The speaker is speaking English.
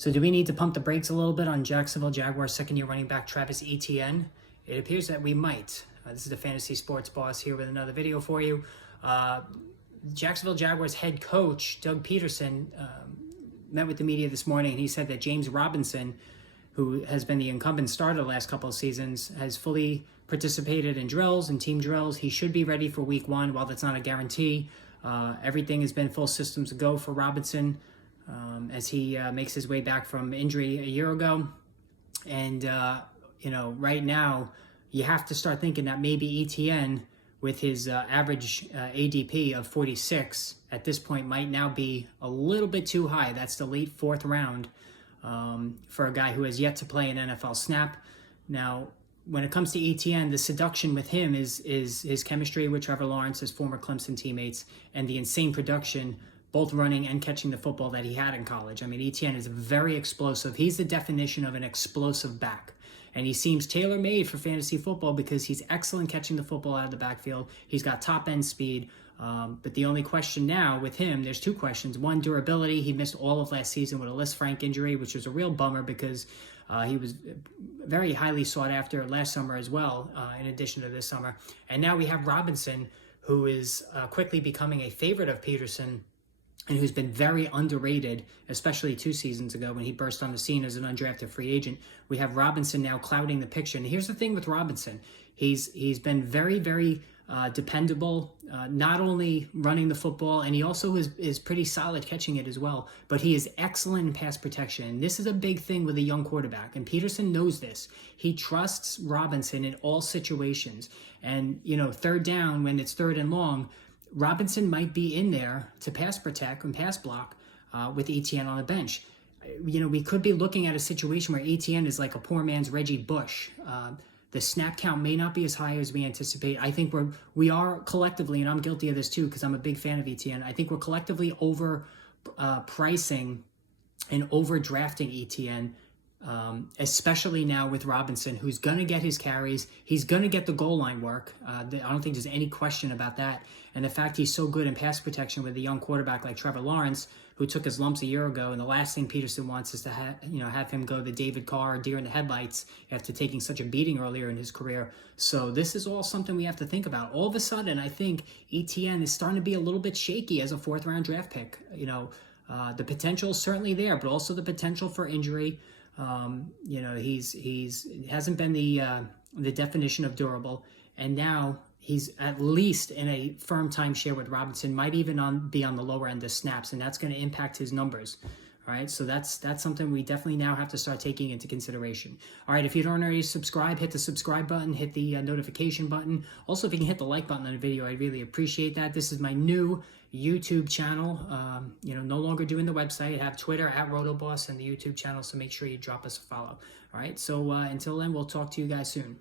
So do we need to pump the brakes a little bit on Jacksonville Jaguars second-year running back Travis Etienne? It appears that we might. This is the Fantasy Sports Boss here with another video for you. Jacksonville Jaguars head coach Doug Peterson met with the media this morning, and he said that James Robinson, who has been the incumbent starter the last couple of seasons, has fully participated in drills and team drills. He should be ready for week one. While that's not a guarantee, everything has been full systems go for Robinson as he makes his way back from injury a year ago. And, right now, you have to start thinking that maybe Etienne, with his average ADP of 46 at this point, might now be a little bit too high. That's the late fourth round for a guy who has yet to play an NFL snap. Now, when it comes to Etienne, the seduction with him is his chemistry with Trevor Lawrence, his former Clemson teammates, and the insane production, both running and catching the football, that he had in college. I mean, Etienne is very explosive. He's the definition of an explosive back. And he seems tailor-made for fantasy football because he's excellent catching the football out of the backfield. He's got top-end speed. But the only question now with him, there's two questions. One, durability. He missed all of last season with a Frank injury, which was a real bummer because he was very highly sought after last summer as well, in addition to this summer. And now we have Robinson, who is quickly becoming a favorite of Peterson, and who's been very underrated, especially 2 seasons ago when he burst on the scene as an undrafted free agent. We have Robinson now clouding the picture. And here's the thing with Robinson. He's been very, very dependable, not only running the football, and he also is pretty solid catching it as well, but he is excellent in pass protection. And this is a big thing with a young quarterback, and Peterson knows this. He trusts Robinson in all situations. And, third down, when it's third and long, Robinson might be in there to pass protect and pass block with Etienne on the bench. We could be looking at a situation where Etienne is like a poor man's Reggie Bush. The snap count may not be as high as we anticipate. I think we are collectively, and I'm guilty of this too because I'm a big fan of Etienne, I think we're collectively over pricing and overdrafting Etienne, especially now with Robinson, who's going to get his carries. He's going to get the goal line work. I don't think there's any question about that. And the fact he's so good in pass protection with a young quarterback like Trevor Lawrence, who took his lumps a year ago, and the last thing Peterson wants is to have him go the David Carr deer in the headlights after taking such a beating earlier in his career. So this is all something we have to think about. All of a sudden, I think Etienne is starting to be a little bit shaky as a fourth round draft pick. The potential is certainly there, but also the potential for injury. He hasn't been the definition of durable, and now he's at least in a firm timeshare with Robinson, might even be on the lower end of snaps, and that's going to impact his numbers. All right, so that's something we definitely now have to start taking into consideration. All right, if you don't already subscribe, hit the subscribe button, hit the notification button. Also, if you can hit the like button on the video, I'd really appreciate that. This is my new YouTube channel. No longer doing the website. I have Twitter at RotoBoss and the YouTube channel, so make sure you drop us a follow. All right, so until then, we'll talk to you guys soon.